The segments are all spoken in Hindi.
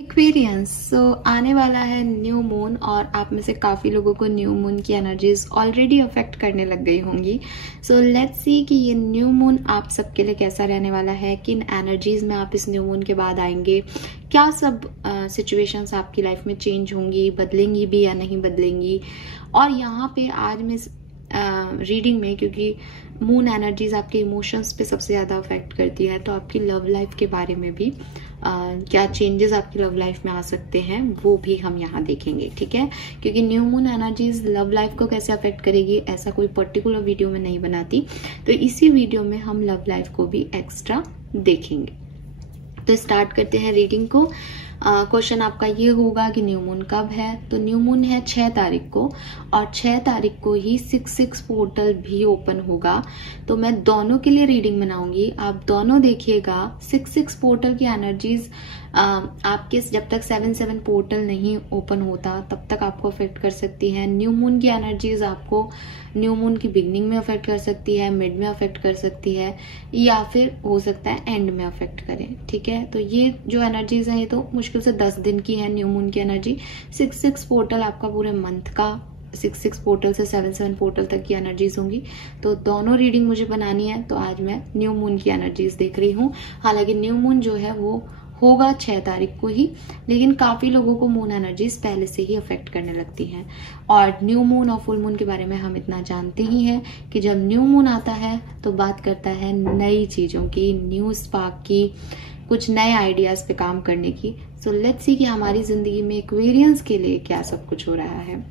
एक्वेरियंस आने वाला है न्यू मून और आप में से काफ़ी लोगों को न्यू मून की एनर्जीज ऑलरेडी अफेक्ट करने लग गई होंगी। सो लेट्स सी कि ये न्यू मून आप सबके लिए कैसा रहने वाला है, किन एनर्जीज में आप इस न्यू मून के बाद आएंगे, क्या सब सिचुएशंस आपकी लाइफ में चेंज होंगी, बदलेंगी भी या नहीं बदलेंगी। और यहाँ पे आज मैं रीडिंग में, क्योंकि मून एनर्जीज आपके इमोशंस पे सबसे ज़्यादा अफेक्ट करती है, तो आपकी लव लाइफ के बारे में भी क्या चेंजेस आपकी लव लाइफ में आ सकते हैं वो भी हम यहाँ देखेंगे, ठीक है। क्योंकि new moon energies love life को कैसे अफेक्ट करेगी ऐसा कोई पर्टिकुलर वीडियो में नहीं बनाती, तो इसी वीडियो में हम लव लाइफ को भी एक्स्ट्रा देखेंगे। तो स्टार्ट करते हैं रीडिंग को। क्वेश्चन आपका ये होगा कि न्यू मून कब है। तो न्यू मून है 6 तारीख को और 6 तारीख को ही 6-6 पोर्टल भी ओपन होगा। तो मैं दोनों के लिए रीडिंग बनाऊंगी, आप दोनों देखिएगा। 6-6 पोर्टल की एनर्जीज आपके जब तक 7-7 पोर्टल नहीं ओपन होता तब तक आपको अफेक्ट कर सकती है। न्यू मून की एनर्जीज आपको न्यू मून की बिगनिंग में अफेक्ट कर सकती है, मिड में अफेक्ट कर सकती है, या फिर हो सकता है एंड में अफेक्ट करे, ठीक है। तो ये जो एनर्जीज है ये तो मुश्किल से 10 दिन की है न्यू मून की एनर्जी। 6-6 पोर्टल आपका पूरे मंथ का 6-6 पोर्टल से 7-7 पोर्टल तक की एनर्जीज होंगी। तो दोनों रीडिंग मुझे बनानी है, तो आज मैं न्यू मून की एनर्जीज देख रही हूँ। हालांकि न्यू मून जो है वो होगा 6 तारीख को ही, लेकिन काफी लोगों को मून एनर्जीज पहले से ही अफेक्ट करने लगती हैं। और न्यू मून और फुल मून के बारे में हम इतना जानते ही हैं कि जब न्यू मून आता है तो बात करता है नई चीजों की, न्यू स्पार्क की, कुछ नए आइडियाज पे काम करने की। सो लेट्स सी कि हमारी जिंदगी में एक्वेरियंस के लिए क्या सब कुछ हो रहा है।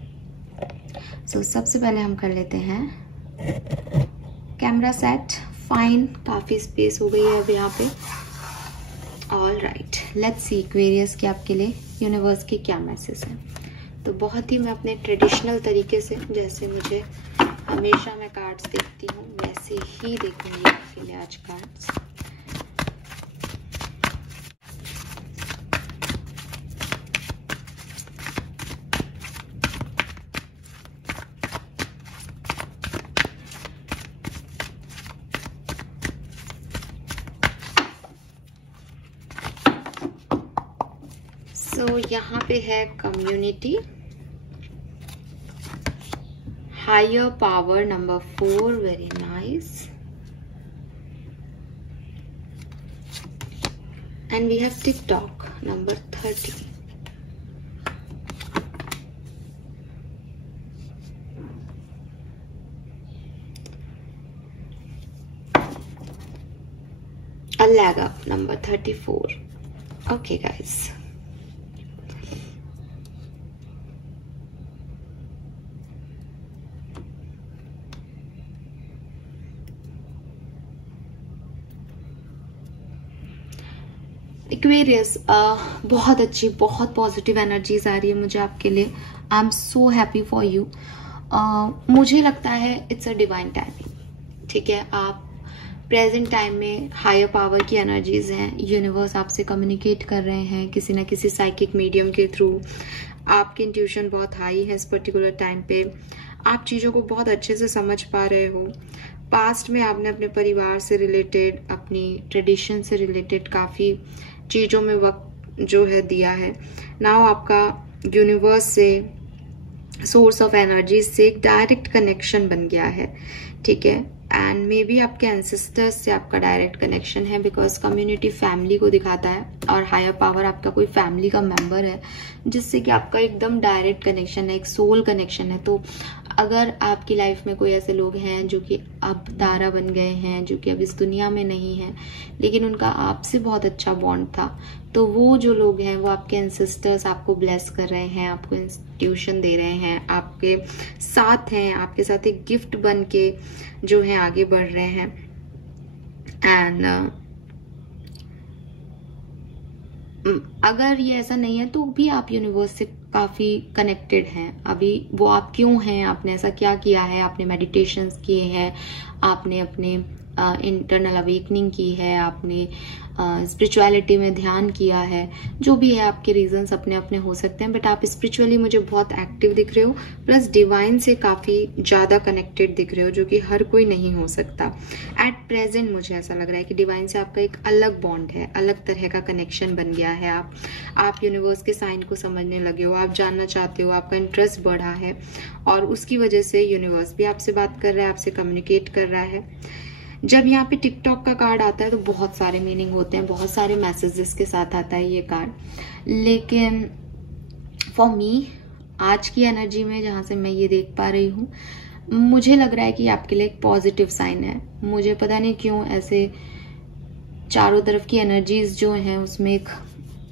सो सबसे पहले हम कर लेते हैं कैमरा सेट। फाइन, काफी स्पेस हो गई है अब यहाँ पे। All right, let's see Aquarius के आपके लिए यूनिवर्स के क्या मैसेज है। तो बहुत ही मैं अपने ट्रेडिशनल तरीके से, जैसे मुझे हमेशा मैं कार्ड्स देखती हूँ वैसे ही देखूंगी आपके लिए आज कार्ड्स। तो यहाँ पे है community, higher power number 4, very nice, and we have TikTok number 30। A leg up number 34. Okay guys, Aquarius बहुत अच्छी, बहुत पॉजिटिव एनर्जीज आ रही है मुझे आपके लिए। I am so happy for you. मुझे लगता है इट्स अ डिवाइन टाइमिंग, ठीक है। आप प्रेजेंट टाइम में हायर पावर की एनर्जीज हैं, यूनिवर्स आपसे कम्युनिकेट कर रहे हैं किसी ना किसी साइकिक मीडियम के थ्रू। आपकी इंट्यूशन बहुत हाई है इस पर्टिकुलर टाइम पे, आप चीज़ों को बहुत अच्छे से समझ पा रहे हो। पास्ट में आपने अपने परिवार से रिलेटेड, अपनी ट्रेडिशन से रिलेटेड काफ़ी चीज़ों में वक्त जो है दिया है। नाउ आपका यूनिवर्स से, सोर्स ऑफ एनर्जी से एक डायरेक्ट कनेक्शन बन गया है, ठीक है। एंड मे बी आपके एंसेस्टर्स से आपका डायरेक्ट कनेक्शन है, बिकॉज कम्युनिटी फैमिली को दिखाता है और हायर पावर आपका कोई फैमिली का मेंबर है जिससे कि आपका एकदम डायरेक्ट कनेक्शन है, एक सोल कनेक्शन है। तो अगर आपकी लाइफ में कोई ऐसे लोग हैं जो कि अब तारा बन गए हैं, जो कि अब इस दुनिया में नहीं है, लेकिन उनका आपसे बहुत अच्छा बॉन्ड था, तो वो जो लोग हैं वो आपके एंसेस्टर्स आपको ब्लेस कर रहे हैं, आपको इंस्टीट्यूशन दे रहे हैं, आपके साथ हैं, आपके साथ एक गिफ्ट बन के जो है आगे बढ़ रहे हैं। एंड अगर ये ऐसा नहीं है तो भी आप यूनिवर्स से काफी कनेक्टेड हैं। अभी वो आप क्यों हैं, आपने ऐसा क्या किया है, आपने मेडिटेशंस किए हैं, आपने अपने इंटरनल अवेकनिंग की है, आपने स्पिरिचुअलिटी में ध्यान किया है, जो भी है आपके रीजंस अपने अपने हो सकते हैं, बट आप स्पिरिचुअली मुझे बहुत एक्टिव दिख रहे हो, प्लस डिवाइन से काफी ज्यादा कनेक्टेड दिख रहे हो, जो कि हर कोई नहीं हो सकता एट प्रेजेंट। मुझे ऐसा लग रहा है कि डिवाइन से आपका एक अलग बॉन्ड है, अलग तरह का कनेक्शन बन गया है। आप यूनिवर्स के साइन को समझने लगे हो, आप जानना चाहते हो, आपका इंटरेस्ट बढ़ा है और उसकी वजह से यूनिवर्स भी आपसे बात कर रहा है, आपसे कम्युनिकेट कर रहा है। जब यहाँ पे टिकटॉक का कार्ड आता है तो बहुत सारे मीनिंग होते हैं, बहुत सारे मैसेजेस के साथ आता है ये कार्ड, लेकिन फॉर मी आज की एनर्जी में जहां से मैं ये देख पा रही हूँ, मुझे लग रहा है कि आपके लिए एक पॉजिटिव साइन है। मुझे पता नहीं क्यों ऐसे चारों तरफ की एनर्जीज जो हैं उसमें एक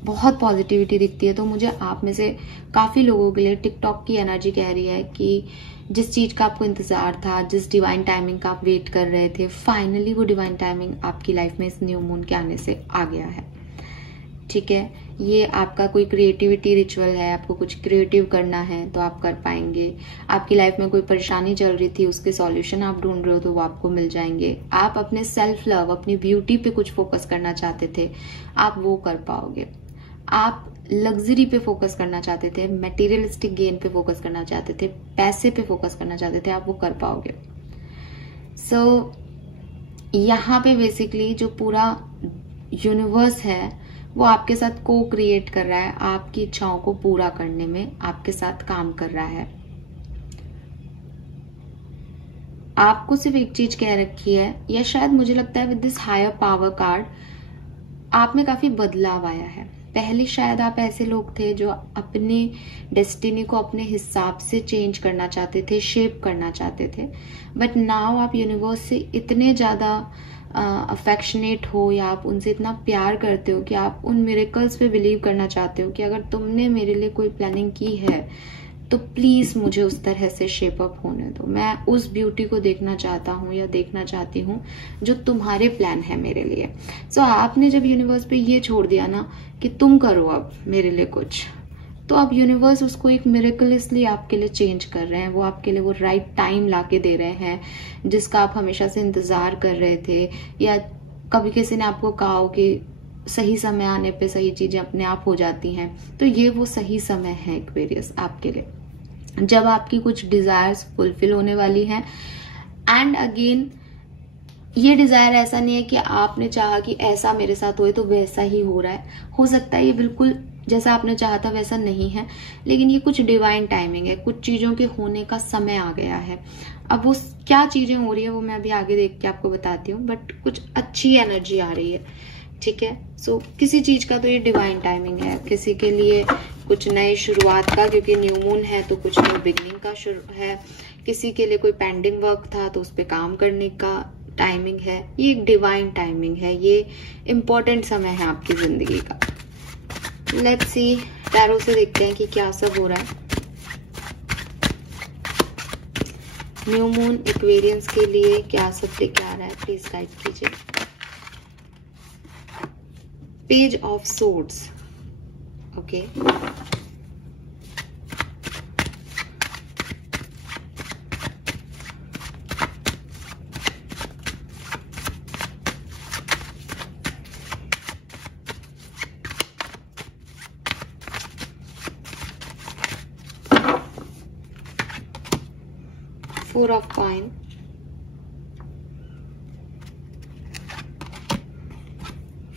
बहुत पॉजिटिविटी दिखती है। तो मुझे आप में से काफी लोगों के लिए टिकटॉक की एनर्जी कह रही है कि जिस चीज का आपको इंतजार था, जिस डिवाइन टाइमिंग का आप वेट कर रहे थे, फाइनली वो डिवाइन टाइमिंग आपकी लाइफ में इस न्यू मून के आने से आ गया है। ठीक है, ये आपका कोई क्रिएटिविटी रिचुअल है, आपको कुछ क्रिएटिव करना है तो आप कर पाएंगे। आपकी लाइफ में कोई परेशानी चल रही थी, उसके सॉल्यूशन आप ढूंढ रहे हो तो वो आपको मिल जाएंगे। आप अपने सेल्फ लव, अपनी ब्यूटी पे कुछ फोकस करना चाहते थे, आप वो कर पाओगे। आप लग्जरी पे फोकस करना चाहते थे, मटेरियलिस्टिक गेन पे फोकस करना चाहते थे, पैसे पे फोकस करना चाहते थे, आप वो कर पाओगे। सो यहाँ पे बेसिकली जो पूरा यूनिवर्स है वो आपके साथ को क्रिएट कर रहा है, आपकी इच्छाओं को पूरा करने में आपके साथ काम कर रहा है। आपको सिर्फ एक चीज कह रखी है, या शायद मुझे लगता है with this higher power card आप में काफी बदलाव आया है। पहले शायद आप ऐसे लोग थे जो अपने डेस्टिनी को अपने हिसाब से चेंज करना चाहते थे, शेप करना चाहते थे, बट नाउ आप यूनिवर्स से इतने ज्यादा अफेक्शनेट हो, या आप उनसे इतना प्यार करते हो कि आप उन मिरेकल्स पे बिलीव करना चाहते हो कि अगर तुमने मेरे लिए कोई प्लानिंग की है तो प्लीज मुझे उस तरह से शेप अप होने दो। मैं उस ब्यूटी को देखना चाहता हूँ या देखना चाहती हूँ जो तुम्हारे प्लान है मेरे लिए। सो आपने जब यूनिवर्स पे ये छोड़ दिया ना कि तुम करो अब मेरे लिए कुछ, तो अब यूनिवर्स उसको एक मिरेकलसली आपके लिए चेंज कर रहे हैं। वो आपके लिए वो राइट टाइम लाके दे रहे हैं जिसका आप हमेशा से इंतजार कर रहे थे, या कभी किसी ने आपको कहा हो कि सही समय आने पे सही चीजें अपने आप हो जाती हैं, तो ये वो सही समय है एक्वेरियस आपके लिए, जब आपकी कुछ डिजायर्स फुलफिल होने वाली हैं। एंड अगेन ये डिजायर ऐसा नहीं है कि आपने चाहा कि ऐसा मेरे साथ होए तो वैसा ही हो रहा है। हो सकता है ये बिल्कुल जैसा आपने चाहा था वैसा नहीं है, लेकिन ये कुछ डिवाइन टाइमिंग है, कुछ चीजों के होने का समय आ गया है। अब वो क्या चीजें हो रही है वो मैं अभी आगे देख के आपको बताती हूँ, बट कुछ अच्छी एनर्जी आ रही है। ठीक है, सो किसी चीज का तो ये डिवाइन टाइमिंग है, किसी के लिए कुछ नए शुरुआत का, क्योंकि न्यू मून है तो कुछ न्यू बिगनिंग का शुरू है। किसी के लिए कोई पेंडिंग वर्क था तो उस पर काम करने का टाइमिंग है। ये एक डिवाइन टाइमिंग है, ये इम्पोर्टेंट समय है आपकी जिंदगी का। लेट्स सी, टैरो से देखते हैं कि क्या सब हो रहा है। न्यू मून एक्वेरियंस के लिए क्या सब लेके आ रहा है, प्लीज गाइड कीजिए। Page of swords, okay, Four of Coin,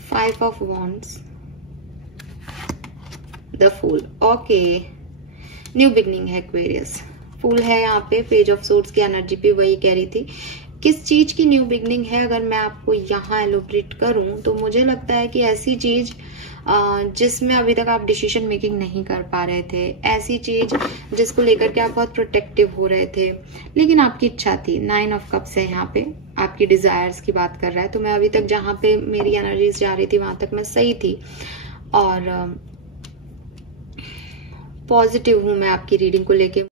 Five of Wands, The Fool। Okay, new beginning है एक्वेरियस, फूल है यहाँ पे, पेज ऑफ सोर्ड्स की एनर्जी पे वही कह रही थी। किस चीज की न्यू बिगनिंग है अगर मैं आपको यहाँ एलोब्रेट करूं तो मुझे लगता है कि ऐसी चीज जिसमें अभी तक आप डिसीजन मेकिंग नहीं कर पा रहे थे, ऐसी चीज जिसको लेकर के आप बहुत प्रोटेक्टिव हो रहे थे लेकिन आपकी इच्छा थी। 9 ऑफ कप्स है यहाँ पे, आपकी डिजायर्स की बात कर रहा है। तो मैं अभी तक जहां पे मेरी एनर्जीज जा रही थी वहां तक मैं सही थी और पॉजिटिव हूं मैं आपकी रीडिंग को लेके।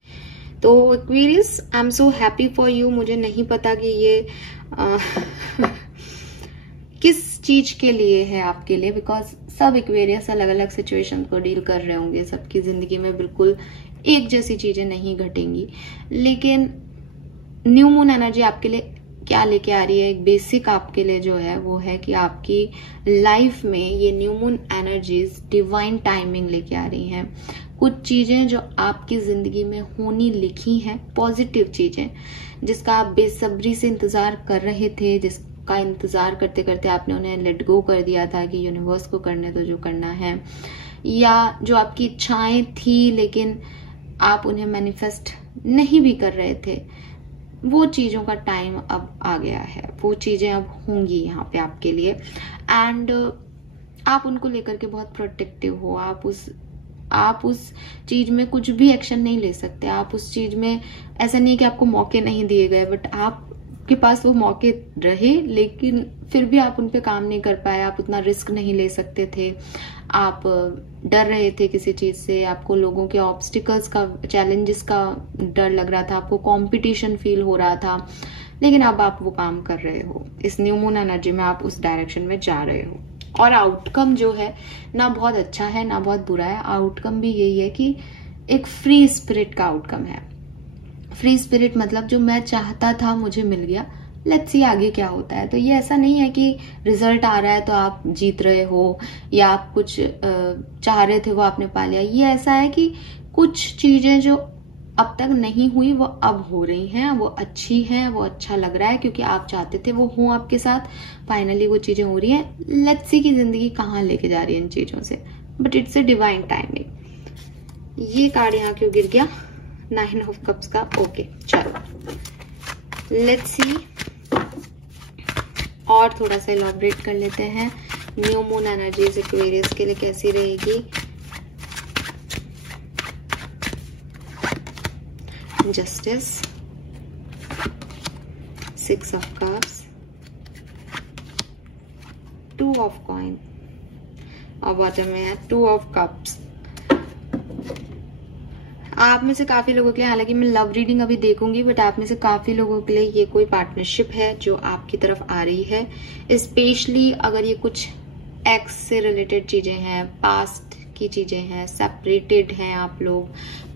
तो Aquarius, I am so happy for you. मुझे नहीं पता कि ये किस चीज के लिए है आपके लिए, बिकॉज सब एक्वेरियस अलग अलग सिचुएशन को डील कर रहे होंगे, सबकी जिंदगी में बिल्कुल एक जैसी चीजें नहीं घटेंगी। लेकिन न्यू मून एनर्जी आपके लिए क्या लेके आ रही है, एक बेसिक आपके लिए जो है वो है कि आपकी लाइफ में ये new moon energies divine timing लेके आ रही हैं। कुछ चीजें जो आपकी जिंदगी में होनी लिखी हैं, पॉजिटिव चीजें जिसका आप बेसब्री से इंतजार कर रहे थे, जिसका इंतजार करते करते आपने उन्हें लेट गो कर दिया था कि यूनिवर्स को करने दो जो करना है, या जो आपकी इच्छाएं थी लेकिन आप उन्हें मैनिफेस्ट नहीं भी कर रहे थे, वो चीजों का टाइम अब आ गया है। वो चीजें अब होंगी यहाँ पे आपके लिए एंड आप उनको लेकर के बहुत प्रोटेक्टिव हो। आप उस चीज में कुछ भी एक्शन नहीं ले सकते। आप उस चीज में ऐसा नहीं कि आपको मौके नहीं दिए गए, बट आपके पास वो मौके रहे लेकिन फिर भी आप उन पे काम नहीं कर पाए। आप उतना रिस्क नहीं ले सकते थे, आप डर रहे थे किसी चीज से, आपको लोगों के ऑब्स्टिकल्स का, चैलेंजेस का डर लग रहा था, आपको कंपटीशन फील हो रहा था, लेकिन अब आप वो काम कर रहे हो। इस न्यू मून एनर्जी में आप उस डायरेक्शन में जा रहे हो और आउटकम जो है ना बहुत अच्छा है ना बहुत बुरा है। आउटकम भी यही है कि एक फ्री स्पिरिट का आउटकम है। फ्री स्पिरिट मतलब जो मैं चाहता था मुझे मिल गया, लेट्स सी आगे क्या होता है। तो ये ऐसा नहीं है कि रिजल्ट आ रहा है तो आप जीत रहे हो या आप कुछ चाह रहे थे वो आपने पा लिया। ये ऐसा है कि कुछ चीजें जो अब तक नहीं हुई वो अब हो रही हैं, वो अच्छी हैं, वो अच्छा लग रहा है क्योंकि आप चाहते थे वो हो आपके साथ। फाइनली वो चीजें हो रही हैं। लेट्स सी की जिंदगी कहाँ लेके जा रही है इन चीजों से, but it's a divine timing. ये कार्ड यहाँ क्यों गिर गया, 9 ऑफ कप्स का। ओके चलो लेट्स सी और थोड़ा सा इलॉबरेट कर लेते हैं। न्यू मून एनर्जीज एक्वेरियस के लिए कैसी रहेगी। Justice, 6 of cups, 2 of coin और बॉटम में है 2 ऑफ कप्स। आप में से काफी लोगों के लिए, हालांकि मैं लव रीडिंग अभी देखूंगी, बट आप में से काफी लोगों के लिए ये कोई पार्टनरशिप है जो आपकी तरफ आ रही है। स्पेशली अगर ये कुछ एक्स से रिलेटेड चीजें हैं, पास्ट की चीजें हैं, सेपरेटेड हैं आप लोग,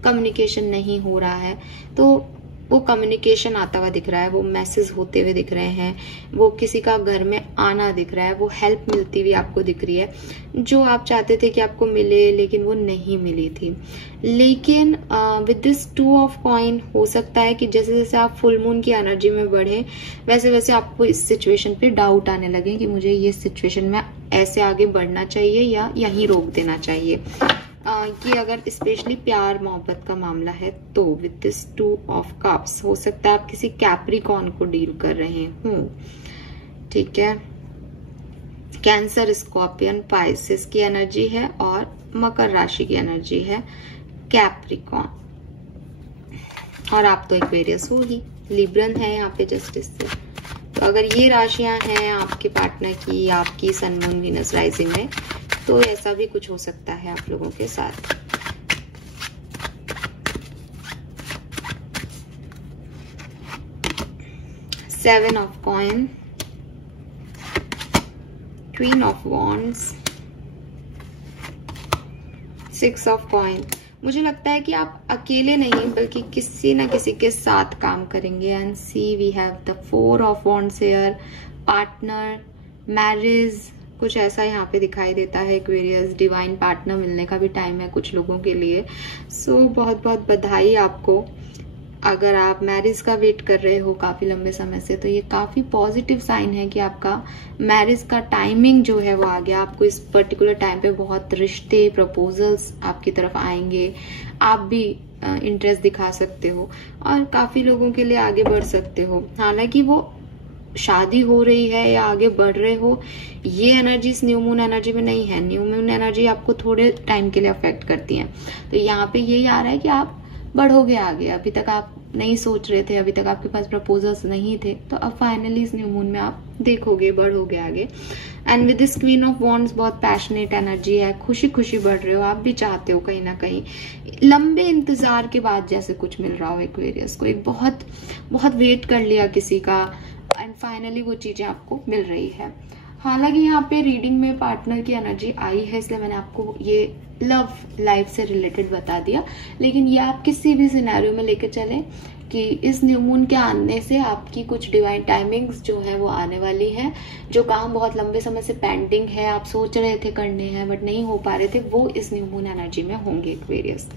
कम्युनिकेशन नहीं हो रहा है, तो वो कम्युनिकेशन आता हुआ दिख रहा है, वो मैसेज होते हुए दिख रहे हैं, वो किसी का घर में आना दिख रहा है, वो हेल्प मिलती हुई आपको दिख रही है जो आप चाहते थे कि आपको मिले लेकिन वो नहीं मिली थी। लेकिन विद दिस 2 ऑफ कॉइन हो सकता है कि जैसे जैसे आप फुल मून की एनर्जी में बढ़े वैसे वैसे आपको इस सिचुएशन पे डाउट आने लगे कि मुझे ये सिचुएशन में ऐसे आगे बढ़ना चाहिए या यहीं रोक देना चाहिए। कि अगर स्पेशली प्यार मोहब्बत का मामला है तो विद दिस 2 ऑफ कप्स हो सकता है आप किसी कैप्रिकॉर्न को डील कर रहे हो, ठीक है। कैंसर, स्कॉर्पियन, पाइसेस की एनर्जी है और मकर राशि की एनर्जी है कैप्रिकॉर्न, और आप तो एक्वेरियस हो ही, लिब्रन है यहाँ पे जस्टिस से। तो अगर ये राशियां हैं आपके पार्टनर की, आपकी सन मून वीनस राइजिंग में, तो ऐसा भी कुछ हो सकता है आप लोगों के साथ। Seven of coin, queen of wands, 6 of coin. मुझे लगता है कि आप अकेले नहीं बल्कि किसी ना किसी के साथ काम करेंगे। And see we have the 4 of wands here, partner, marriage, कुछ ऐसा यहाँ पे दिखाई देता है एक्वेरियस। डिवाइन पार्टनर मिलने का भी टाइम है कुछ लोगों के लिए। सो बहुत बहुत बधाई आपको। अगर आप मैरिज का वेट कर रहे हो काफी लंबे समय से, तो ये काफी पॉजिटिव साइन है कि आपका मैरिज का टाइमिंग जो है वो आ गया। आपको इस पर्टिकुलर टाइम पे बहुत रिश्ते, प्रपोजल्स आपकी तरफ आएंगे, आप भी इंटरेस्ट दिखा सकते हो और काफी लोगों के लिए आगे बढ़ सकते हो। हालांकि वो शादी हो रही है या आगे बढ़ रहे हो, ये एनर्जी इस न्यू मून एनर्जी में नहीं है। न्यू मून एनर्जी आपको थोड़े टाइम के लिए अफेक्ट करती है। तो यहाँ पे यही आ रहा है कि आप बढ़ोगे आगे। अभी तक आप नहीं सोच रहे थे, अभी तक आपके पास प्रपोजल्स नहीं थे, तो अब फाइनली इस न्यू मून में आप देखोगे, बढ़ोगे आगे। And with this queen of wands बहुत पैशनेट एनर्जी है, खुशी खुशी बढ़ रहे हो, आप भी चाहते हो कहीं ना कहीं लंबे इंतजार के बाद जैसे कुछ मिल रहा हो एक्वेरियस को। एक बहुत वेट कर लिया किसी का एंड फाइनली वो चीजें आपको मिल रही है। हालांकि यहाँ पे रीडिंग में पार्टनर की एनर्जी आई है, इसलिए मैंने आपको ये लव लाइफ से रिलेटेड बता दिया, लेकिन ये आप किसी भी सिनेरियो में लेके चलें कि इस न्यू मून के आने से आपकी कुछ डिवाइन टाइमिंग्स जो है वो आने वाली है। जो काम बहुत लंबे समय से पेंडिंग है, आप सोच रहे थे करने हैं बट नहीं हो पा रहे थे, वो इस न्यू मून एनर्जी में होंगे एक्वेरियस।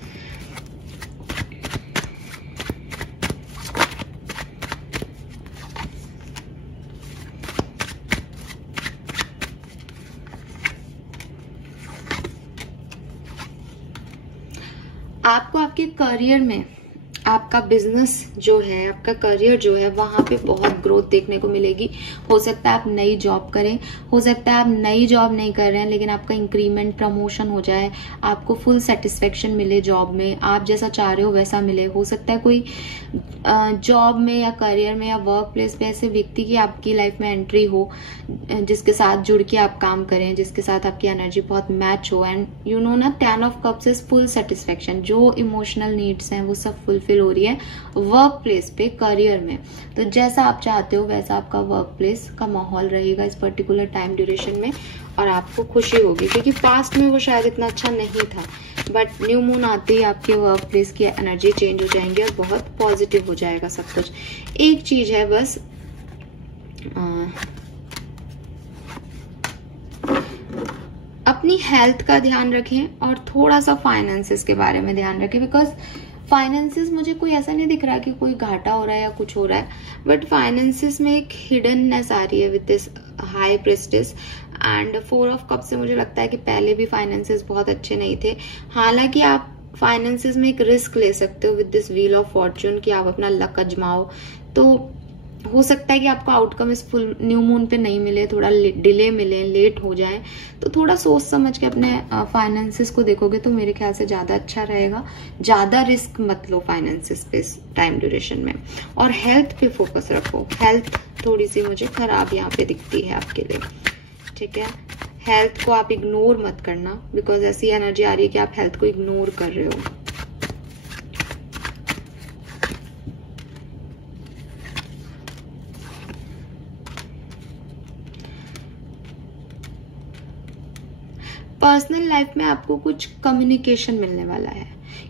आपको आपके करियर में, आपका बिजनेस जो है, आपका करियर जो है, वहां पे बहुत ग्रोथ देखने को मिलेगी। हो सकता है आप नई जॉब करें, हो सकता है आप नई जॉब नहीं कर रहे हैं लेकिन आपका इंक्रीमेंट, प्रमोशन हो जाए, आपको फुल सेटिस्फेक्शन मिले जॉब में, आप जैसा चाह रहे हो वैसा मिले। हो सकता है कोई जॉब में या करियर में या वर्क प्लेस पे ऐसे व्यक्ति की आपकी लाइफ में एंट्री हो जिसके साथ जुड़ के आप काम करें, जिसके साथ आपकी एनर्जी बहुत मैच हो। एंड यू नो ना, 10 of cups is full satisfaction. जो इमोशनल नीड्स हैं वो सब फुलफिल हो रही है वर्क प्लेस पे, करियर में। तो जैसा आप चाहते हो वैसा आपका वर्क प्लेस का माहौल रहेगा इस पर्टिकुलर टाइम ड्यूरेशन में, और आपको खुशी होगी क्योंकि पास्ट में वो शायद इतना अच्छा नहीं था, बट न्यू मून आते ही आपके वर्क प्लेस की एनर्जी चेंज हो जाएंगी और बहुत पॉजिटिव हो जाएगा सब कुछ। एक चीज है बस, अपनी हेल्थ का ध्यान रखें और थोड़ा सा फाइनेंसेस के बारे में ध्यान रखें, बिकॉज फाइनेंसेस मुझे कोई ऐसा नहीं दिख रहा कि कोई घाटा हो रहा है या कुछ हो रहा है, बट फाइनेंसेस में एक हिडननेस आ रही है with this high prestige. And 4 of cup से मुझे लगता है कि पहले भी फाइनेंसेस बहुत अच्छे नहीं थे। हालांकि आप फाइनेंसेस में एक रिस्क ले सकते हो with this wheel of Fortune कि आप अपना लक आजमाओ। तो हो सकता है कि आपको आउटकम इस फुल न्यू मून पे नहीं मिले, थोड़ा डिले मिले, लेट हो जाए, तो थोड़ा सोच समझ के अपने फाइनेंसेस को देखोगे तो मेरे ख्याल से ज्यादा अच्छा रहेगा। ज्यादा रिस्क मत लो फाइनेंसेस पे इस टाइम ड्यूरेशन में, और हेल्थ पे फोकस रखो। हेल्थ थोड़ी सी मुझे खराब यहाँ पे दिखती है आपके लिए, ठीक है। हेल्थ को आप इग्नोर मत करना, बिकॉज ऐसी एनर्जी आ रही है कि आप हेल्थ को इग्नोर कर रहे हो। पर्सनल लाइफ में आपको कुछ कम्युनिकेशन मिलने वाला है,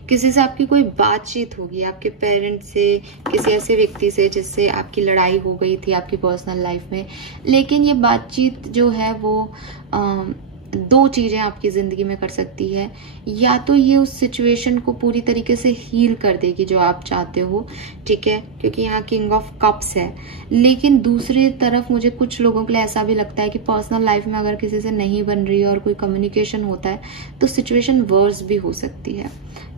किसी से आपकी कोई बातचीत होगी, आपके पेरेंट्स से, किसी ऐसे व्यक्ति से जिससे आपकी लड़ाई हो गई थी आपकी पर्सनल लाइफ में। लेकिन ये बातचीत जो है वो 2 चीजें आपकी जिंदगी में कर सकती है। या तो ये उस सिचुएशन को पूरी तरीके से हील कर देगी जो आप चाहते हो, ठीक है, क्योंकि यहाँ किंग ऑफ कप्स है। लेकिन दूसरी तरफ मुझे कुछ लोगों के लिए ऐसा भी लगता है कि पर्सनल लाइफ में अगर किसी से नहीं बन रही है और कोई कम्युनिकेशन होता है तो सिचुएशन वर्स भी हो सकती है,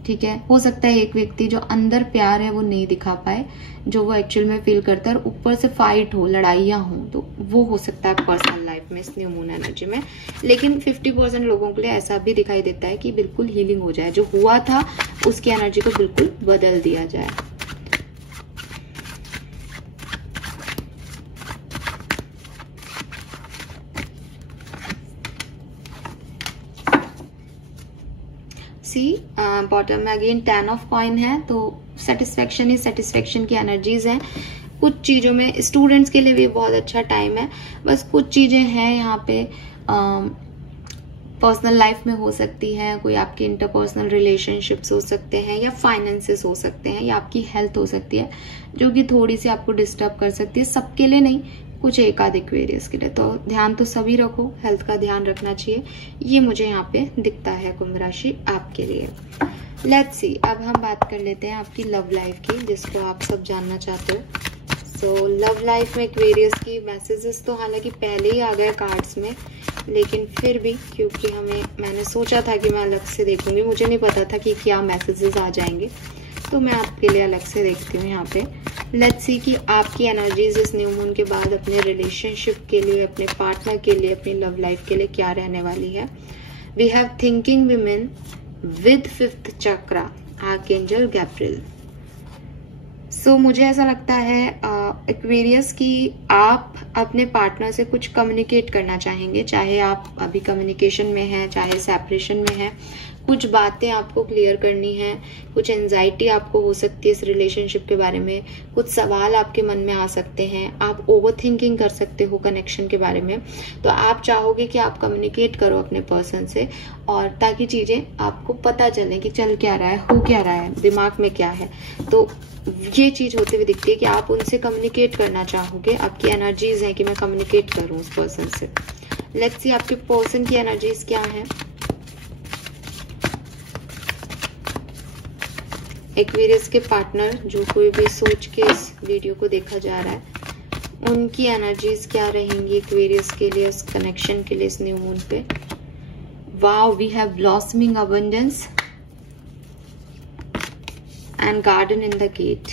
ठीक है। हो सकता है एक व्यक्ति जो अंदर प्यार है वो नहीं दिखा पाए जो वो एक्चुअल में फील करता है, और ऊपर से फाइट हो, लड़ाइयां हो, तो वो हो सकता है पर्सनल लाइफ में इस न्यू मून एनर्जी में। लेकिन 50% लोगों के लिए ऐसा भी दिखाई देता है कि बिल्कुल हीलिंग हो जाए, जो हुआ था उसकी एनर्जी को बिल्कुल बदल दिया जाए। सी बॉटम में अगेन 10 ऑफ कॉइन है, तो सेटिस्फेक्शन ही सेटिस्फेक्शन की एनर्जीज हैं। कुछ चीजों में स्टूडेंट्स के लिए भी बहुत अच्छा टाइम है, बस कुछ चीजें हैं यहाँ पे पर्सनल लाइफ में हो सकती है, कोई आपके इंटरपर्सनल रिलेशनशिप्स हो सकते हैं, या फाइनेंसेस हो सकते हैं, या आपकी हेल्थ हो सकती है जो कि थोड़ी सी आपको डिस्टर्ब कर सकती है। सबके लिए नहीं, कुछ एकाध एक्वेरियस के लिए। तो ध्यान तो सभी रखो, हेल्थ का ध्यान रखना चाहिए, ये मुझे यहाँ पे दिखता है कुंभ राशि आपके लिए। लेट्स सी, अब हम बात कर लेते हैं आपकी लव लाइफ की, जिसको आप सब जानना चाहते हो। सो लव लाइफ में एक्वेरियस की मैसेजेस तो हालांकि पहले ही आ गए कार्ड्स में, लेकिन फिर भी क्योंकि मैंने सोचा था कि मैं अलग से देखूंगी, मुझे नहीं पता था कि क्या मैसेजेस आ जाएंगे, तो मैं आपके लिए अलग से देखती हूँ यहाँ पे। लेट्स सी कि आपकी एनर्जीज इस न्यू मून के बाद अपने रिलेशनशिप के लिए, अपने पार्टनर के लिए, अपनी लव लाइफ के लिए क्या रहने वाली है। We have thinking women with 5th chakra, Archangel Gabriel. So मुझे ऐसा लगता है एक्वेरियस की आप अपने पार्टनर से कुछ कम्युनिकेट करना चाहेंगे, चाहे आप अभी कम्युनिकेशन में हैं, चाहे सेपरेशन में हैं। कुछ बातें आपको क्लियर करनी है, कुछ एंजाइटी आपको हो सकती है इस रिलेशनशिप के बारे में, कुछ सवाल आपके मन में आ सकते हैं, आप ओवर थिंकिंग कर सकते हो कनेक्शन के बारे में। तो आप चाहोगे कि आप कम्युनिकेट करो अपने पर्सन से, और ताकि चीजें आपको पता चले कि चल क्या रहा है, हो क्या रहा है, दिमाग में क्या है। तो ये चीज होते हुए दिखती है कि आप उनसे कम्युनिकेट करना चाहोगे, आपकी एनर्जीज है कि मैं कम्युनिकेट करूं उस पर्सन से। लेट्स सी आपके पर्सन की एनर्जीज क्या है। एक्वेरियस के पार्टनर जो कोई भी सोच के इस वीडियो को देखा जा रहा है, उनकी एनर्जीज क्या रहेंगी एक्वेरियस के लिए, इस कनेक्शन के लिए, इस न्यू मून पे। Wow, we have blossoming abundance and garden in the gate.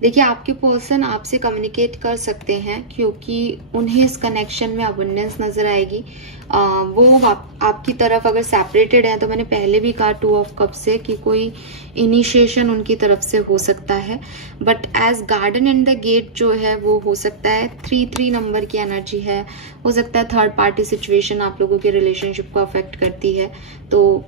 देखिए, आपके पर्सन आपसे कम्युनिकेट कर सकते हैं क्योंकि उन्हें इस कनेक्शन में अबंडेंस नजर आएगी। वो आपकी तरफ अगर सेपरेटेड है तो मैंने पहले भी कहा 2 ऑफ कप से कि कोई इनिशिएशन उनकी तरफ से हो सकता है, but as garden and the gate जो है वो हो सकता है 3-3 नंबर की एनर्जी है। हो सकता है थर्ड पार्टी सिचुएशन आप लोगों के रिलेशनशिप को अफेक्ट करती है। तो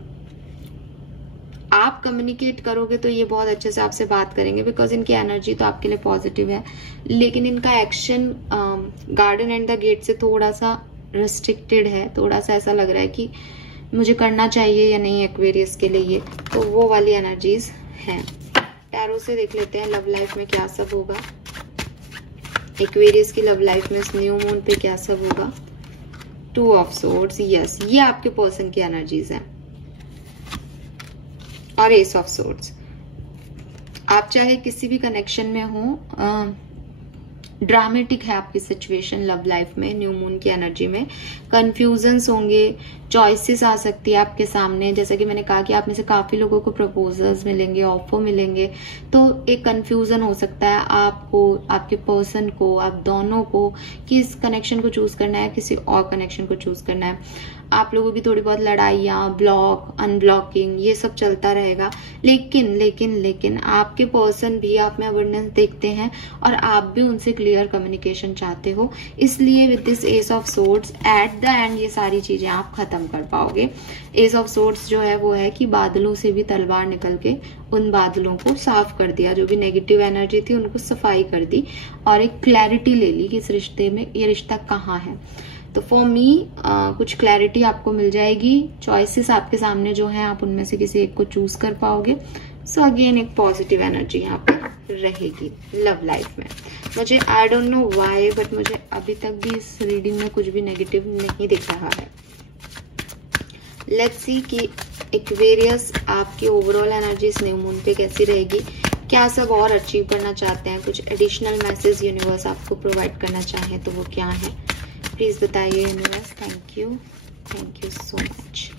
आप कम्युनिकेट करोगे तो ये बहुत अच्छे से आपसे बात करेंगे, बिकॉज इनकी एनर्जी तो आपके लिए पॉजिटिव है, लेकिन इनका action garden and the gate से थोड़ा सा रिस्ट्रिक्टेड है। थोड़ा सा ऐसा लग रहा है कि मुझे करना चाहिए या नहीं एक्वेरियस के लिए ये, तो वो वाली एनर्जीज हैं। टैरो से देख लेते हैं लव लाइफ में क्या सब होगा, एक्वेरियस की लव लाइफ में इस न्यू मून पे क्या सब होगा। 2 ऑफ सोर्ड्स, यस, ये आपके पर्सन की एनर्जीज हैं, और एस ऑफ सोर्ड्स। आप चाहे किसी भी कनेक्शन में हो, ड्रामेटिक है आपकी सिचुएशन लव लाइफ में, न्यू मून की एनर्जी में कंफ्यूजन्स होंगे, चॉइसेस आ सकती है आपके सामने। जैसा कि मैंने कहा कि आप में से काफी लोगों को प्रपोजल्स मिलेंगे, ऑफर मिलेंगे, तो एक कंफ्यूजन हो सकता है आपको, आपके पर्सन को, आप दोनों को, कि इस कनेक्शन को चूज करना है, किसी और कनेक्शन को चूज करना है। आप लोगों की थोड़ी बहुत लड़ाइयाँ, ब्लॉक, अनब्लॉकिंग, ये सब चलता रहेगा। लेकिन लेकिन लेकिन आपके पर्सन भी आप में अबंडेंस देखते हैं और आप भी उनसे क्लियर कम्युनिकेशन चाहते हो, इसलिए with this S of swords at the end ये सारी चीजें आप खत्म कर पाओगे। एस ऑफ सोर्ड्स जो है वो है कि बादलों से भी तलवार निकल के उन बादलों को साफ कर दिया, जो भी नेगेटिव एनर्जी थी उनको सफाई कर दी, और एक क्लैरिटी ले ली कि इस रिश्ते में, ये रिश्ता कहाँ है। तो फॉर मी कुछ क्लैरिटी आपको मिल जाएगी, चॉइसेस आपके सामने जो है आप उनमें से किसी एक को चूज कर पाओगे। सो अगेन एक पॉजिटिव एनर्जी यहाँ पे रहेगी लव लाइफ में। मुझे I don't know why, but मुझे अभी तक भी इस रीडिंग में कुछ भी नेगेटिव नहीं दिख रहा है। लेट्स सी कि एक्वेरियस आपकी ओवरऑल एनर्जी इस न्यू मून पे कैसी रहेगी, क्या सब और अचीव करना चाहते हैं, कुछ एडिशनल मैसेज यूनिवर्स आपको प्रोवाइड करना चाहे तो वो क्या है, प्लीज बताइए universe. Thank you so much.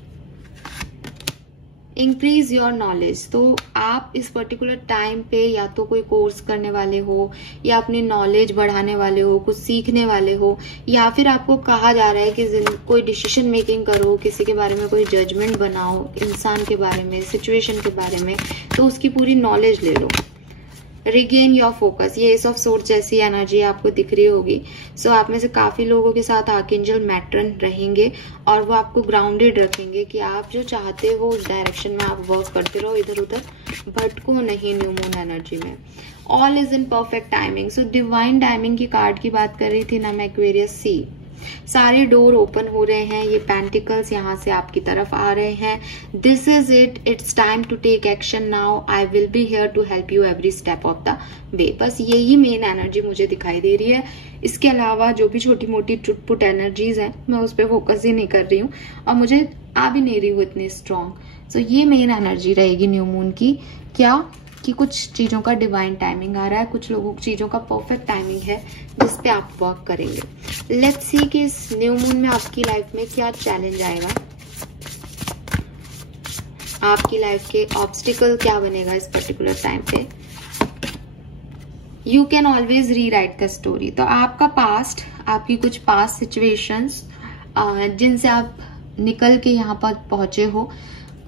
Increase your knowledge. तो आप इस पर्टिकुलर टाइम पे या तो कोई कोर्स करने वाले हो, या अपनी नॉलेज बढ़ाने वाले हो, कुछ सीखने वाले हो, या फिर आपको कहा जा रहा है कि कोई डिसीजन मेकिंग करो, किसी के बारे में कोई जजमेंट बनाओ, इंसान के बारे में, सिचुएशन के बारे में, तो उसकी पूरी नॉलेज ले लो। रिगेन योर फोकस, ये एस ऑफ सोर्ड जैसी एनर्जी आपको दिख रही होगी। सो आप में से काफी लोगों के साथ आर्कएंजल मैट्रन रहेंगे और वो आपको ग्राउंडेड रखेंगे कि आप जो चाहते हो उस डायरेक्शन में आप वर्क करते रहो, इधर उधर भटको नहीं न्यू मून एनर्जी में। All is in perfect timing. So divine timing की कार्ड की बात कर रही थी ना मैं एक्वेरियस सी। सारे डोर ओपन हो रहे हैं, ये पेंटिकल्स यहाँ से आपकी तरफ आ रहे हैं। This is it, it's time to take action now, I will be here to help you every step of the way. बस यही मेन एनर्जी मुझे दिखाई दे रही है। इसके अलावा जो भी छोटी मोटी चुटपुट एनर्जीज हैं मैं उस पर फोकस ही नहीं कर रही हूँ और मुझे आ भी नहीं रही हूँ इतनी स्ट्रॉन्ग। सो ये मेन एनर्जी रहेगी न्यू मून की, क्या कि कुछ चीजों का डिवाइन टाइमिंग आ रहा है, कुछ लोगों की चीजों का परफेक्ट टाइमिंग है जिस पे आप वर्क करेंगे। लेट्स सी कि इस न्यू मून में आपकी लाइफ में क्या चैलेंज आएगा, आपकी लाइफ के ऑब्स्टिकल क्या बनेगा इस पर्टिकुलर टाइम पे। यू कैन ऑलवेज री राइट द स्टोरी। तो आपका पास्ट, आपकी कुछ पास्ट सिचुएशंस जिनसे आप निकल के यहाँ पर पहुंचे हो,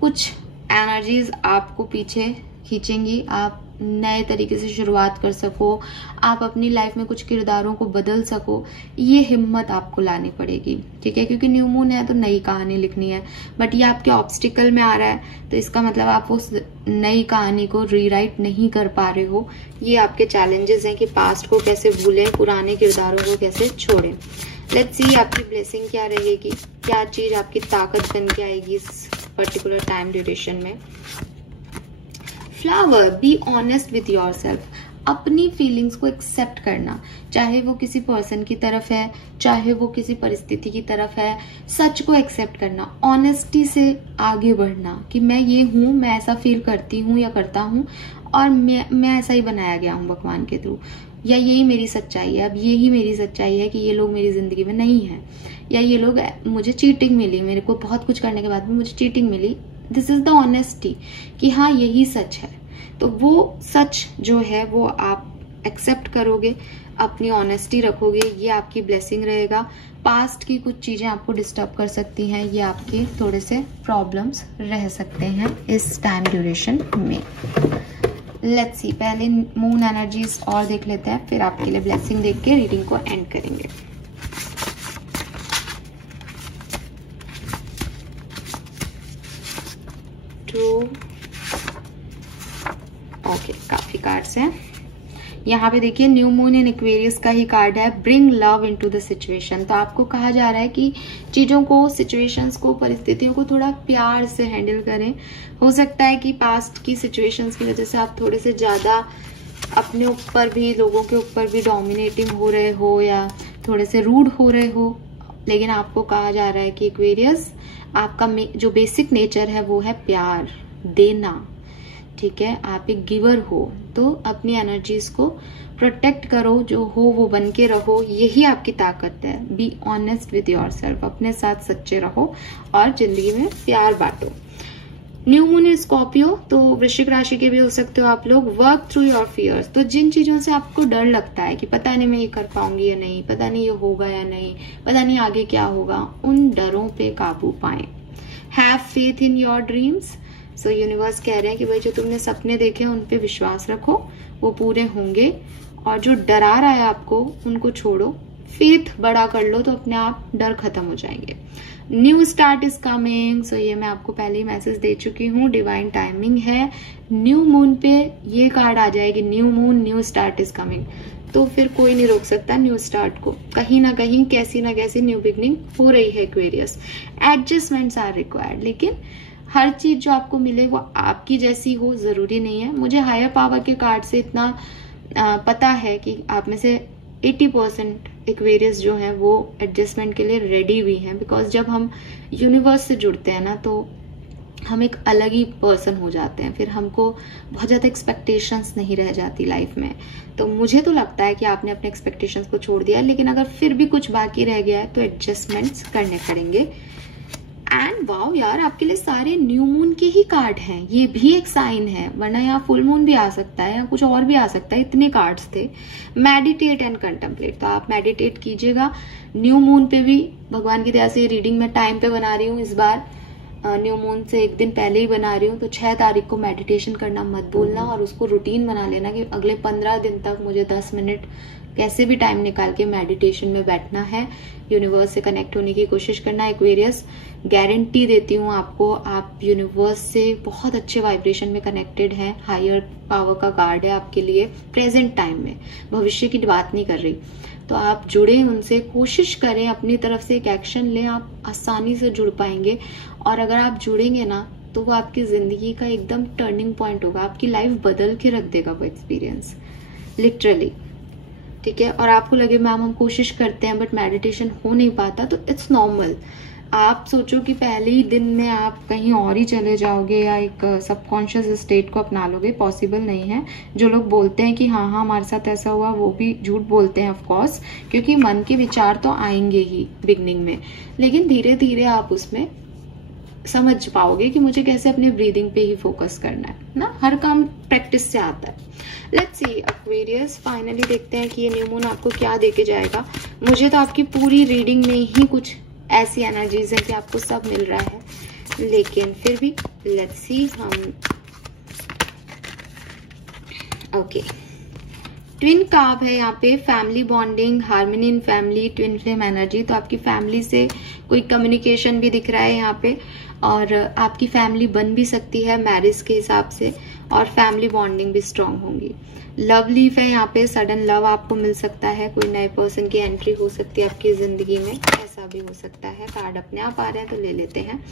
कुछ एनर्जीज आपको पीछे खींचेंगी, आप नए तरीके से शुरुआत कर सको, आप अपनी लाइफ में कुछ किरदारों को बदल सको, ये हिम्मत आपको लानी पड़ेगी, ठीक है। क्योंकि न्यू मून है तो नई कहानी लिखनी है, बट ये आपके ऑब्स्टिकल में आ रहा है, तो इसका मतलब आप उस नई कहानी को रीराइट नहीं कर पा रहे हो। ये आपके चैलेंजेस हैं कि पास्ट को कैसे भूलें, पुराने किरदारों को कैसे छोड़ें। लेट्स सी आपकी ब्लेसिंग क्या रहेगी, क्या चीज आपकी ताकत बन के आएगी इस पर्टिकुलर टाइम ड्यूरेशन में। Flower, be honest with your self. अपनी फीलिंग्स को एक्सेप्ट करना, चाहे वो किसी पर्सन की तरफ है, चाहे वो किसी परिस्थिति की तरफ है, सच को एक्सेप्ट करना, ऑनेस्टी से आगे बढ़ना कि मैं ये हूं, मैं ऐसा फील करती हूँ या करता हूँ, और मैं ऐसा ही बनाया गया हूँ भगवान के थ्रू, या यही मेरी सच्चाई है। अब यही मेरी सच्चाई है कि ये लोग मेरी जिंदगी में नहीं है, या ये लोग, मुझे चीटिंग मिली, मेरे को बहुत कुछ करने के बाद भी मुझे चीटिंग मिली। दिस इज द ऑनेस्टी कि हाँ यही सच है। तो वो सच जो है वो आप एक्सेप्ट करोगे, अपनी ऑनेस्टी रखोगे, ये आपकी ब्लेसिंग रहेगा। पास्ट की कुछ चीजें आपको डिस्टर्ब कर सकती हैं, ये आपके थोड़े से प्रॉब्लम्स रह सकते हैं इस टाइम ड्यूरेशन में। लेट्स सी, पहले मून एनर्जीज और देख लेते हैं, फिर आपके लिए ब्लेसिंग देख के रीडिंग को एंड करेंगे। ओके, काफी कार्ड्स हैं यहाँ पे। देखिए न्यू मून इन एक्वेरियस का ही कार्ड है, bring love into the situation. तो आपको कहा जा रहा है कि चीजों को, सिचुएशंस को, परिस्थितियों को थोड़ा प्यार से हैंडल करें। हो सकता है कि पास्ट की सिचुएशंस की वजह से आप थोड़े से ज्यादा अपने ऊपर भी, लोगों के ऊपर भी डोमिनेटिंग हो रहे हो या थोड़े से रूड हो रहे हो, लेकिन आपको कहा जा रहा है कि एक्वेरियस, आपका जो बेसिक नेचर है वो है प्यार देना, ठीक है। आप एक गिवर हो, तो अपनी एनर्जीज को प्रोटेक्ट करो, जो हो वो बन के रहो, यही आपकी ताकत है। Be honest with your self, अपने साथ सच्चे रहो और जिंदगी में प्यार बांटो। न्यू मून इन स्कॉर्पियो, तो वृश्चिक राशि के भी हो सकते हो आप लोग। वर्क थ्रू योर फियर्स, तो जिन चीजों से आपको डर लगता है कि पता नहीं मैं ये कर पाऊंगी या नहीं, पता नहीं ये होगा या नहीं, पता नहीं आगे क्या होगा, उन डरों पे काबू पाएं। Have faith in your dreams, so universe कह रहे हैं कि भाई जो तुमने सपने देखे उन पे विश्वास रखो, वो पूरे होंगे, और जो डरा रहा है आपको उनको छोड़ो, फेथ बड़ा कर लो, तो अपने आप डर खत्म हो जाएंगे। न्यू स्टार्ट इज कमिंग, सो ये मैं आपको पहले ही मैसेज दे चुकी हूँ, डिवाइन टाइमिंग है। न्यू मून पे ये कार्ड आ जाएगी, new moon, new start is coming, तो फिर कोई नहीं रोक सकता न्यू स्टार्ट को। कहीं ना कहीं, कैसी ना कैसी न्यू बिगनिंग हो रही है एक्वेरियस। एडजस्टमेंट्स आर रिक्वायर्ड, लेकिन हर चीज जो आपको मिले वो आपकी जैसी हो जरूरी नहीं है। मुझे हायर पावर के कार्ड से इतना पता है कि आप में से 80% एक्वेरियस जो हैं वो एडजस्टमेंट के लिए रेडी भी हैं, बिकॉज जब हम यूनिवर्स से जुड़ते हैं ना, तो हम एक अलग ही पर्सन हो जाते हैं, फिर हमको बहुत ज्यादा एक्सपेक्टेशंस नहीं रह जाती लाइफ में। तो मुझे तो लगता है कि आपने अपने एक्सपेक्टेशंस को छोड़ दिया, लेकिन अगर फिर भी कुछ बाकी रह गया है तो एडजस्टमेंट्स करने पड़ेंगे। एंड वाओ यार, आपके लिए सारे न्यू मून के ही कार्ड हैं, ये भी एक साइन है, वरना यहाँ फुल मून भी आ सकता है या कुछ और भी आ सकता है, इतने कार्ड्स थे। मेडिटेट एंड कंटेम्पलेट, तो आप मेडिटेट कीजिएगा। न्यू मून पे भी भगवान की दया से रीडिंग मैं टाइम पे बना रही हूँ इस बार, न्यू मून से एक दिन पहले ही बना रही हूँ, तो 6 तारीख को मेडिटेशन करना मत भूलना, और उसको रूटीन बना लेना कि अगले 15 दिन तक मुझे 10 मिनट कैसे भी टाइम निकाल के मेडिटेशन में बैठना है, यूनिवर्स से कनेक्ट होने की कोशिश करना। एक्वेरियस, गारंटी देती हूँ आपको, आप यूनिवर्स से बहुत अच्छे वाइब्रेशन में कनेक्टेड हैं। हायर पावर का कार्ड है आपके लिए प्रेजेंट टाइम में, भविष्य की बात नहीं कर रही। तो आप जुड़े उनसे, कोशिश करें, अपनी तरफ से एक एक्शन लें, आप आसानी से जुड़ पाएंगे। और अगर आप जुड़ेंगे ना, तो वो आपकी जिंदगी का एकदम टर्निंग पॉइंट होगा, आपकी लाइफ बदल के रख देगा वो एक्सपीरियंस, लिटरली, ठीक है। और आपको लगे मैम हम कोशिश करते हैं बट मेडिटेशन हो नहीं पाता, तो इट्स नॉर्मल। आप सोचो कि पहले ही दिन में आप कहीं और ही चले जाओगे या एक सबकॉन्शियस स्टेट को अपना लोगे, पॉसिबल नहीं है। जो लोग बोलते हैं कि हाँ हमारे साथ ऐसा हुआ, वो भी झूठ बोलते हैं ऑफ कोर्स, क्योंकि मन के विचार तो आएंगे ही बिगनिंग में, लेकिन धीरे धीरे आप उसमें समझ पाओगे कि मुझे कैसे अपने ब्रीदिंग पे ही फोकस करना है ना। हर काम प्रैक्टिस से आता है। लेट्स सी एक्वेरियस, फाइनली देखते हैं कि ये न्यू मून आपको क्या देके जाएगा। मुझे तो आपकी पूरी रीडिंग में ही कुछ ऐसी एनर्जीज है कि आपको सब मिल रहा है, लेकिन फिर भी लेट्स सी। हम ओके, ट्विन कार्व है यहाँ पे, family bonding, harmony in family, twin flame energy. तो आपकी फैमिली से कोई कम्युनिकेशन भी दिख रहा है यहाँ पे, और आपकी फैमिली बन भी सकती है मैरिज के हिसाब से, और फैमिली बॉन्डिंग भी स्ट्रांग होंगी। लव लीफ है यहाँ पे, सडन लव आपको मिल सकता है, कोई नए पर्सन की एंट्री हो सकती है आपकी जिंदगी में, ऐसा भी हो सकता है। कार्ड अपने आप आ रहे हैं तो ले लेते हैं।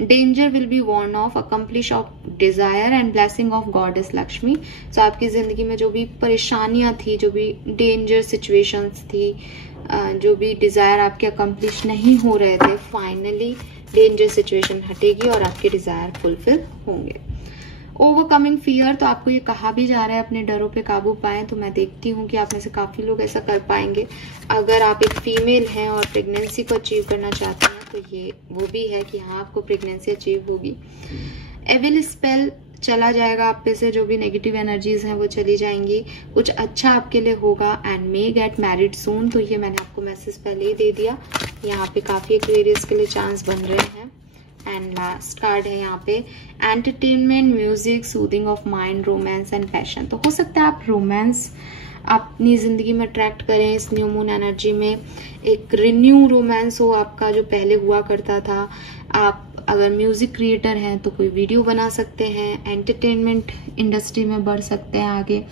Danger will be warned off, accomplish of desire and blessing of goddess Lakshmi. So आपकी जिंदगी में जो भी परेशानियां थी, जो भी डेंजर सिचुएशंस थी, जो भी डिजायर आपके अकम्प्लिश नहीं हो रहे थे, फाइनली डेंजर सिचुएशन हटेगी और आपके डिजायर फुलफिल होंगे। ओवरकमिंग फियर, तो आपको ये कहा भी जा रहा है अपने डरों पे काबू पाएं। तो मैं देखती हूँ कि आप में से काफी लोग ऐसा कर पाएंगे। अगर आप एक फीमेल हैं और प्रेगनेंसी को अचीव करना चाहते हैं तो ये वो भी है कि हाँ, आपको प्रेगनेंसी अचीव होगी। एविल स्पेल चला जाएगा आप पे से, जो भी नेगेटिव एनर्जीज हैं वो चली जाएंगी, कुछ अच्छा आपके लिए होगा। एंड मे गेट मैरिड सून, तो ये मैंने आपको मैसेज पहले ही दे दिया। यहाँ पे काफी एक्वेरियस के लिए चांस बन रहे हैं। एंड लास्ट कार्ड है यहाँ पे, entertainment, music, soothing of mind, romance and passion. तो हो सकता है आप रोमांस अपनी जिंदगी में अट्रैक्ट करें इस न्यू मून एनर्जी में। एक रिन्यू रोमांस हो आपका जो पहले हुआ करता था। आप अगर म्यूजिक क्रिएटर हैं तो कोई वीडियो बना सकते हैं, एंटरटेनमेंट इंडस्ट्री में बढ़ सकते हैं आगे,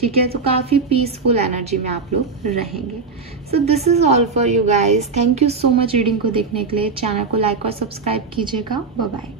ठीक है। तो काफी पीसफुल एनर्जी में आप लोग रहेंगे। So this is all for you guys. Thank you so much reading को देखने के लिए। चैनल को लाइक और सब्सक्राइब कीजिएगा। Bye bye.